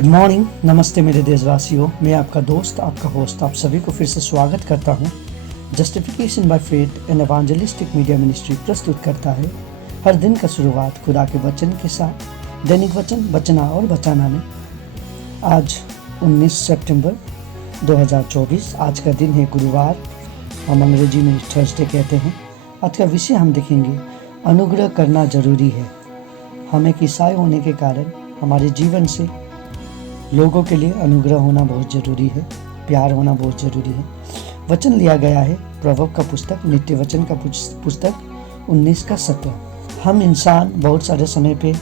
Good morning, नमस्ते मेरे देशवासियों। मैं आपका दोस्त, आपका होस्ट, आप सभी को फिर से स्वागत करता हूँ। Justification by faith and evangelistic media ministry प्रस्तुत करता है हर दिन का शुरुआत खुदा के वचन के साथ। दैनिक वचन, बचना और बचाना में आज 19 सितंबर 2024 आज का दिन है, गुरुवार। हम अंग्रेजी में थर्सडे कहते हैं। आज का विषय हम देखेंगे, अनुग्रह करना जरूरी है। हम एक ईसाई होने के कारण हमारे जीवन से लोगों के लिए अनुग्रह होना बहुत ज़रूरी है, प्यार होना बहुत ज़रूरी है। वचन लिया गया है प्रवक्ता का पुस्तक, नित्य वचन का पुस्तक 19 का 17। हम इंसान बहुत सारे समय पे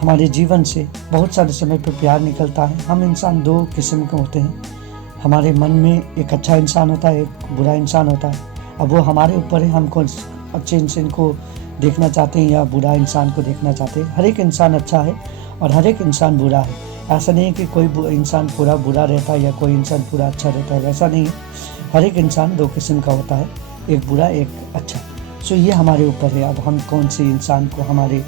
हमारे जीवन से बहुत सारे समय पे प्यार निकलता है। हम इंसान दो किस्म के होते हैं। हमारे मन में एक अच्छा इंसान होता है, एक बुरा इंसान होता है। अब वो हमारे ऊपर है, हम कौन अच्छे इंसान को देखना चाहते हैं या बुरा इंसान को देखना चाहते हैं। हर एक इंसान अच्छा है और हर एक इंसान बुरा है। ऐसा नहीं है कि कोई इंसान पूरा बुरा रहता है या कोई इंसान पूरा अच्छा रहता है, वैसा नहीं है। हर एक इंसान दो किस्म का होता है, एक बुरा एक अच्छा। सो ये हमारे ऊपर है, अब हम कौन से इंसान को हमारे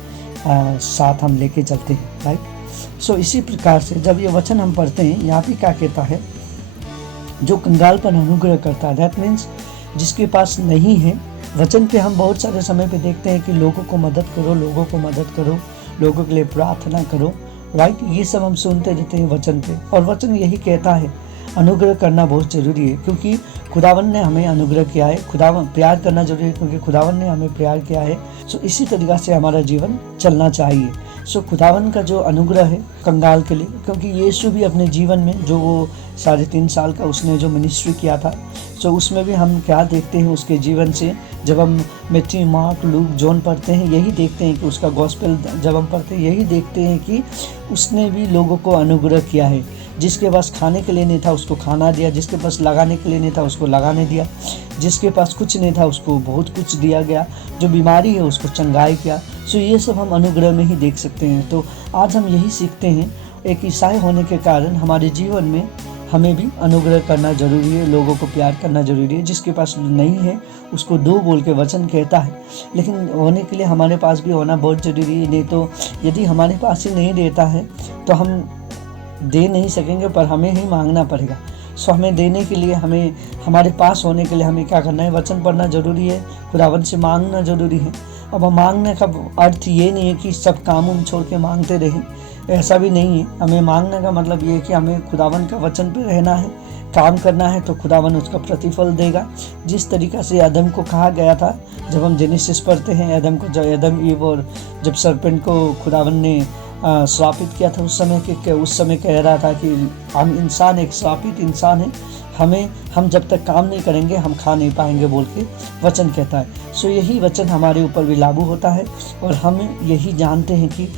साथ हम लेके चलते हैं, राइट। सो इसी प्रकार से जब ये वचन हम पढ़ते हैं, यहाँ पे क्या कहता है, जो कंगाल पर अनुग्रह करता है, दैट मीन्स जिसके पास नहीं है। वचन पे हम बहुत सारे समय पे देखते हैं कि लोगों को मदद करो, लोगों को मदद करो, लोगों के लिए प्रार्थना करो, राइट। ये सब हम सुनते रहते हैं वचन पे, और वचन यही कहता है अनुग्रह करना बहुत ज़रूरी है, क्योंकि खुदावन ने हमें अनुग्रह किया है। खुदावन प्यार करना जरूरी है, क्योंकि खुदावन ने हमें प्यार किया है। सो इसी तरीक़ा से हमारा जीवन चलना चाहिए। सो खुदावन का जो अनुग्रह है कंगाल के लिए, क्योंकि यीशु भी अपने जीवन में जो वो 3.5 साल का उसने जो मिनिस्ट्री किया था, सो उसमें भी हम क्या देखते हैं उसके जीवन से। जब हम मैथ्यू, मार्क, लूक, जॉन पढ़ते हैं, यही देखते हैं कि उसका गॉस्पेल जब हम पढ़ते हैं, यही देखते हैं कि उसने भी लोगों को अनुग्रह किया है। जिसके पास खाने के लिए नहीं था उसको खाना दिया, जिसके पास लगाने के लिए नहीं था उसको लगाने दिया, जिसके पास कुछ नहीं था उसको बहुत कुछ दिया गया, जो बीमारी है उसको चंगाई किया। सो ये सब हम अनुग्रह में ही देख सकते हैं। तो आज हम यही सीखते हैं, एक ईसाई होने के कारण हमारे जीवन में हमें भी अनुग्रह करना जरूरी है, लोगों को प्यार करना जरूरी है। जिसके पास नहीं है उसको दो बोल के वचन कहता है, लेकिन होने के लिए हमारे पास भी होना बहुत ज़रूरी है। नहीं तो यदि हमारे पास ही नहीं रहता है तो हम दे नहीं सकेंगे, पर हमें ही मांगना पड़ेगा। सो हमें देने के लिए, हमें हमारे पास होने के लिए हमें क्या करना है, वचन पढ़ना जरूरी है, खुदावन से मांगना जरूरी है। अब मांगने का अर्थ ये नहीं है कि सब काम उम छोड़ के मांगते रहें, ऐसा भी नहीं है। हमें मांगने का मतलब ये है कि हमें खुदावन का वचन पे रहना है, काम करना है, तो खुदावन उसका प्रतिफल देगा। जिस तरीक़ा से आदम को कहा गया था, जब हम जेनेसिस पढ़ते हैं, आदम को, जब आदम ईव और जब सरपेंट को खुदावन ने श्रापित किया था, उस समय कह रहा था कि हम इंसान एक श्रापित इंसान है, हम जब तक काम नहीं करेंगे हम खा नहीं पाएंगे बोल के वचन कहता है। सो यही वचन हमारे ऊपर भी लागू होता है, और हम यही जानते हैं कि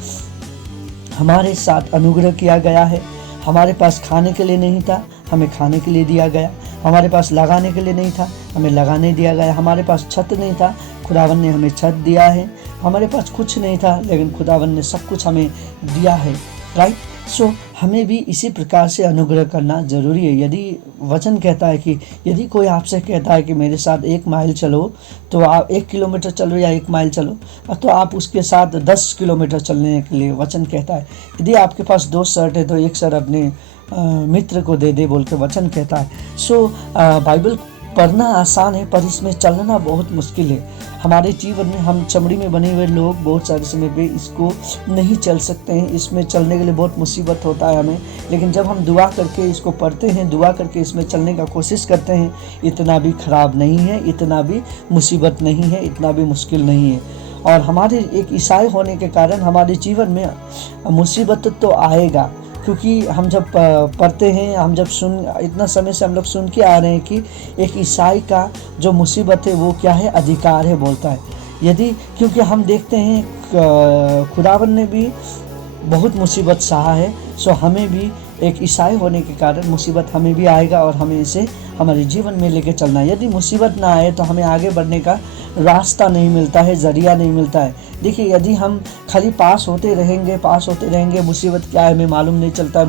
हमारे साथ अनुग्रह किया गया है। हमारे पास खाने के लिए नहीं था, हमें खाने के लिए दिया गया। हमारे पास लगाने के लिए नहीं था, हमें लगाने दिया गया। हमारे पास छत नहीं था, खुदावन ने हमें छत दिया है। हमारे पास कुछ नहीं था, लेकिन खुदावन ने सब कुछ हमें दिया है, राइट। सो हमें भी इसी प्रकार से अनुग्रह करना जरूरी है। यदि वचन कहता है कि यदि कोई आपसे कहता है कि मेरे साथ 1 माइल चलो, तो आप 1 किलोमीटर चलो या 1 माइल चलो, तो आप उसके साथ 10 किलोमीटर चलने के लिए वचन कहता है। यदि आपके पास 2 शर्ट है तो एक शर्ट अपने मित्र को दे दे बोल के वचन कहता है। सो बाइबल पढ़ना आसान है, पर इसमें चलना बहुत मुश्किल है। हमारे जीवन में हम चमड़ी में बने हुए लोग बहुत सारे समय पे इसको नहीं चल सकते हैं, इसमें चलने के लिए बहुत मुसीबत होता है हमें। लेकिन जब हम दुआ करके इसको पढ़ते हैं, दुआ करके इसमें चलने का कोशिश करते हैं, इतना भी खराब नहीं है, इतना भी मुसीबत नहीं है, इतना भी मुश्किल नहीं है। और हमारे एक ईसाई होने के कारण हमारे जीवन में मुसीबत तो आएगा, क्योंकि हम जब पढ़ते हैं, हम जब इतना समय से हम लोग सुन के आ रहे हैं कि एक ईसाई का जो मुसीबत है वो क्या है, अधिकार है बोलता है। यदि क्योंकि हम देखते हैं खुदावन ने भी बहुत मुसीबत सहा है, सो हमें भी एक ईसाई होने के कारण मुसीबत हमें भी आएगा, और हमें इसे हमारे जीवन में लेके चलना है। यदि मुसीबत ना आए तो हमें आगे बढ़ने का रास्ता नहीं मिलता है, जरिया नहीं मिलता है। देखिए, यदि हम खाली पास होते रहेंगे, मुसीबत क्या है हमें मालूम नहीं चलता,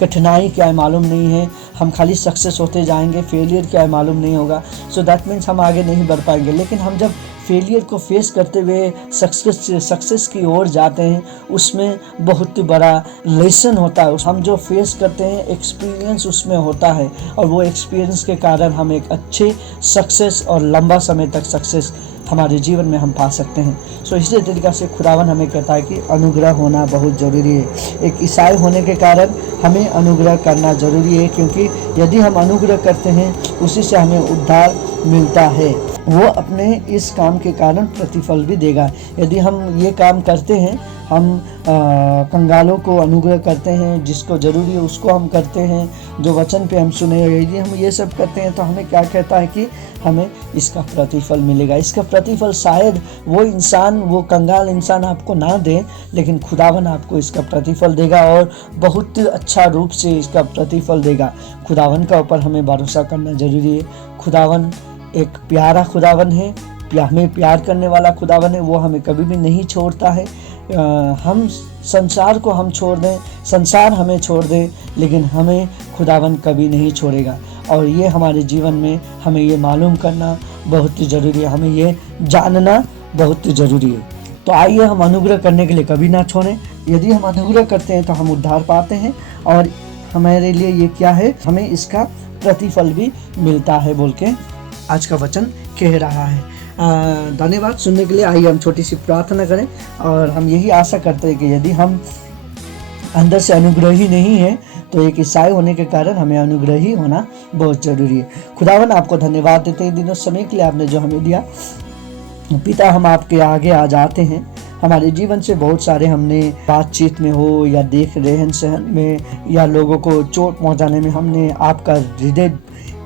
कठिनाई क्या है मालूम नहीं है, हम खाली सक्सेस होते जाएंगे, फेलियर क्या है मालूम नहीं होगा, सो दैट मीन्स हम आगे नहीं बढ़ पाएंगे। लेकिन हम जब फेलियर को फेस करते हुए सक्सेस की ओर जाते हैं, उसमें बहुत बड़ा लेसन होता है। हम जो फेस करते हैं एक्सपीरियंस उसमें होता है, और वो एक्सपीरियंस के कारण हम एक अच्छे सक्सेस और लंबा समय तक सक्सेस हमारे जीवन में हम पा सकते हैं। सो इसी तरीक़ा से खुदावन हमें कहता है कि अनुग्रह होना बहुत ज़रूरी है। एक ईसाई होने के कारण हमें अनुग्रह करना ज़रूरी है, क्योंकि यदि हम अनुग्रह करते हैं उसी से हमें उद्धार मिलता है। वो अपने इस काम के कारण प्रतिफल भी देगा। यदि हम ये काम करते हैं, हम कंगालों को अनुग्रह करते हैं, जिसको ज़रूरी है उसको हम करते हैं, जो वचन पे हम सुने, यदि हम ये सब करते हैं तो हमें क्या कहता है कि हमें इसका प्रतिफल मिलेगा। इसका प्रतिफल शायद वो इंसान, वो कंगाल इंसान आपको ना दे, लेकिन खुदावन आपको इसका प्रतिफल देगा और बहुत अच्छा रूप से इसका प्रतिफल देगा। खुदावन का ऊपर हमें भरोसा करना ज़रूरी है। खुदावन एक प्यारा खुदावन है, हमें प्यार करने वाला खुदावन है। वो हमें कभी भी नहीं छोड़ता है। हम संसार को हम छोड़ दें, संसार हमें छोड़ दे, लेकिन हमें खुदावन कभी नहीं छोड़ेगा। और ये हमारे जीवन में हमें ये मालूम करना बहुत ही ज़रूरी है, हमें ये जानना बहुत ही ज़रूरी है। तो आइए हम अनुग्रह करने के लिए कभी ना छोड़ें। यदि हम अनुग्रह करते हैं तो हम उद्धार पाते हैं, और हमारे लिए ये क्या है, हमें इसका प्रतिफल भी मिलता है बोल के आज का वचन कह रहा है। धन्यवाद सुनने के लिए। आइए हम छोटी सी प्रार्थना करें, और हम यही आशा करते हैं कि यदि हम अंदर से अनुग्रही नहीं है तो एक ईसाई होने के कारण हमें अनुग्रही होना बहुत ज़रूरी है। खुदावन आपको धन्यवाद देते हैं दिनों समय के लिए आपने जो हमें दिया। पिता, हम आपके आगे आ जाते हैं। हमारे जीवन से बहुत सारे हमने बातचीत में हो या देख रहन सहन में या लोगों को चोट पहुंचाने में हमने आपका हृदय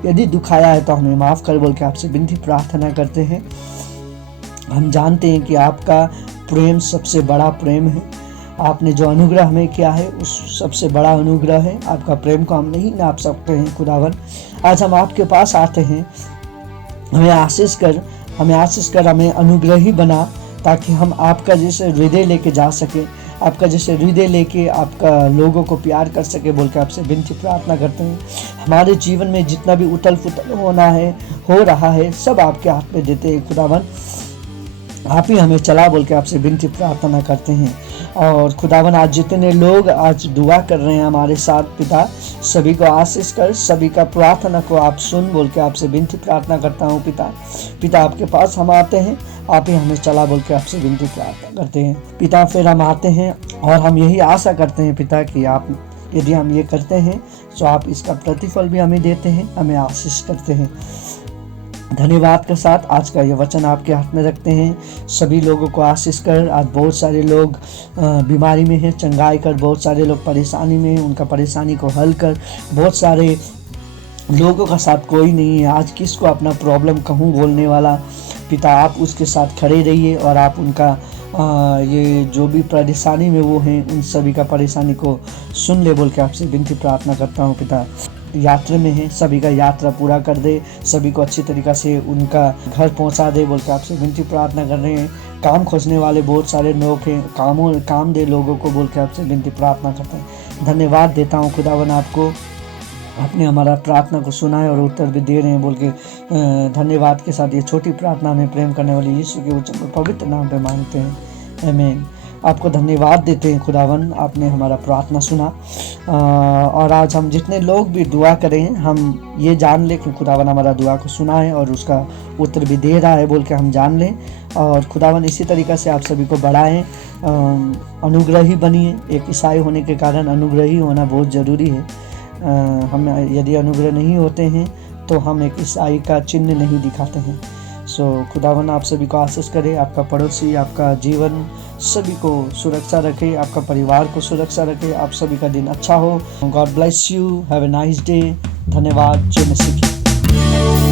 यदि दुखाया है तो हमें माफ़ कर बोल के आपसे विनती प्रार्थना करते हैं। हम जानते हैं कि आपका प्रेम सबसे बड़ा प्रेम है। आपने जो अनुग्रह हमें किया है उस सबसे बड़ा अनुग्रह है। आपका प्रेम को हम नहीं नाप सकते हैं खुदावन। आज हम आपके पास आते हैं, हमें आशीष कर हमें अनुग्रही बना, ताकि हम आपका जैसे हृदय लेके जा सके, आपका जैसे हृदय लेके आपका लोगों को प्यार कर सके बोल के आपसे विनती प्रार्थना करते हैं। हमारे जीवन में जितना भी उथल पुथल हो रहा है सब आपके हाथ में देते हैं खुदावन। आप ही हमें चला बोल के आपसे विनती प्रार्थना करते हैं। और खुदावन आज जितने लोग आज दुआ कर रहे हैं हमारे साथ, पिता सभी को आशीष कर, सभी का प्रार्थना को आप सुन बोल के आपसे विनती प्रार्थना करता हूँ। पिता आपके पास हम आते हैं, आप ही हमें चला बोल के आपसे विनती प्रार्थना करते हैं। पिता फिर हम आते हैं और हम यही आशा करते हैं पिता कि आप यदि हम ये करते हैं तो आप इसका प्रतिफल भी हमें देते हैं, हमें आशीष करते हैं। धन्यवाद के साथ आज का ये वचन आपके हाथ में रखते हैं। सभी लोगों को आशीष कर। आज बहुत सारे लोग बीमारी में हैं, चंगाई कर। बहुत सारे लोग परेशानी में हैं, उनका परेशानी को हल कर। बहुत सारे लोगों का साथ कोई नहीं है, आज किसको अपना प्रॉब्लम कहूँ बोलने वाला। पिता आप उसके साथ खड़े रहिए और आप उनका ये जो भी परेशानी में वो हैं उन सभी का परेशानी को सुन ले बोल के आपसे विनती प्रार्थना करता हूँ। पिता यात्रा में है, सभी का यात्रा पूरा कर दे, सभी को अच्छी तरीक़ा से उनका घर पहुंचा दे बोल के आपसे विनती प्रार्थना कर रहे हैं। काम खोजने वाले बहुत सारे लोग हैं, काम दे लोगों को बोल के आपसे विनती प्रार्थना करते हैं। धन्यवाद देता हूँ खुदावन आपको, आपने हमारा प्रार्थना को सुना है और उत्तर भी दे रहे हैं बोल के धन्यवाद के साथ ये छोटी प्रार्थना में प्रेम करने वाले यीशु के उच्च पवित्र नाम पे मांगते हैं, आमीन। आपको धन्यवाद देते हैं खुदावन, आपने हमारा प्रार्थना सुना। और आज हम जितने लोग भी दुआ करें हम ये जान लें कि खुदावन हमारा दुआ को सुना है और उसका उत्तर भी दे रहा है बोल के हम जान लें। और खुदावन इसी तरीक़ा से आप सभी को बढ़ाएं, अनुग्रही बनिए। एक ईसाई होने के कारण अनुग्रही होना बहुत ज़रूरी है। हम यदि अनुग्रह नहीं होते हैं तो हम एक ईसाई का चिन्ह नहीं दिखाते हैं। सो खुदावन आप सभी को आशीष करे, आपका पड़ोसी, आपका जीवन सभी को सुरक्षा रखे, आपका परिवार को सुरक्षा रखे। आप सभी का दिन अच्छा हो। God bless you, have a nice day. धन्यवाद। जय मसीह की।